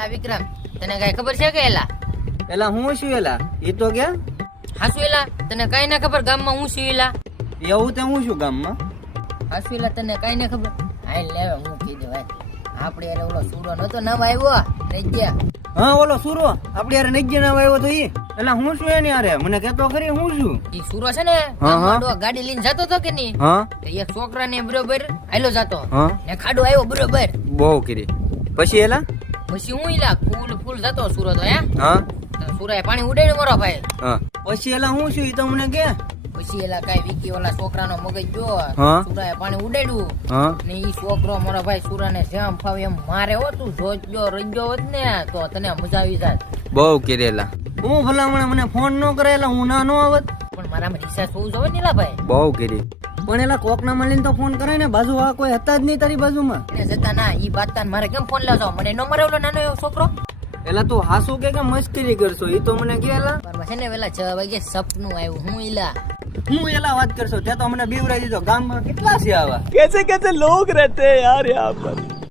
એલા વિક્રમ, તને કઈ ખબર છે કે એલા? એલા હું શું એલા? એ તો કે હાસુ એલા, તને કઈ ના ખબર ગામમાં હું છું એલા? એવું તે હું શું ગામમાં? હાસુ એલા, તને કઈ ના ખબર? હાલ લેવે હું કીધું ભાઈ. આપણે યાર ઓલો સુરો નતો નામ આવ્યો નજ્યા. હા ઓલો સુરો આપણે યાર નજ્યા નામ આવ્યો તો ઈ. એલા હું શું એની યાર મને કેતો ખરી હું છું? ઈ સુરો છે ને ગામમાં ગાડી લઈને જતો તો કે નહીં? હા તો એક છોકરાને બરોબર હાલ્યો જતો હા ને ખાડો આવ્યો બરોબર. બહુ કરી. પછી એલા? પછી હું એલા ફૂલ જતો સુરો તો હે. હા તો સુરાએ પાણી ઉડાડ્યું મારો ભાઈ. હા પછી એલા હું છું ઈ તો મને કે? પછી એલા કઈ વિકી ઓલા છોકરાનો મગજ જો હા સુરાએ પાણી ઉડાડ્યું હા ને ઈ છોકરો મારો ભાઈ સુરાને જેમ ફાવે એમ મારે હો. તું જોજો રજો હોત ને તો તને મજા આવી જાત. બહુ કરેલા. હું ભલામણ મને ફોન ન કરેલા હું ના નો આવત. પણ મારામાં રિસાર્જ હોવું જોઈએ ને એલા ભાઈ. બહુ કરી. પણ એલા કોકના મળીને તો ફોન કરાય ને, બાજુ આ કોઈ હતા જ નહીં તારી બાજુમાં. એને જતા ના ઈ બાતતા મારે કેમ ફોન લાવજો? મને નો મારે ઓલો નાનો એવો છોકરો. એલા તું હાસુ કે મસ્કરી કરશો ઈ તો મને કે એલા. પણ છે ને વેલા 6 વાગે સપનું આવ્યું. હું ઈલા હું એલા વાત કરશો તે તો મને બીવરાઈ દીધો. ગામમાં કેટલા છે આવા? कैसे कैसे लोग रहते हैं यार यहाँ पर।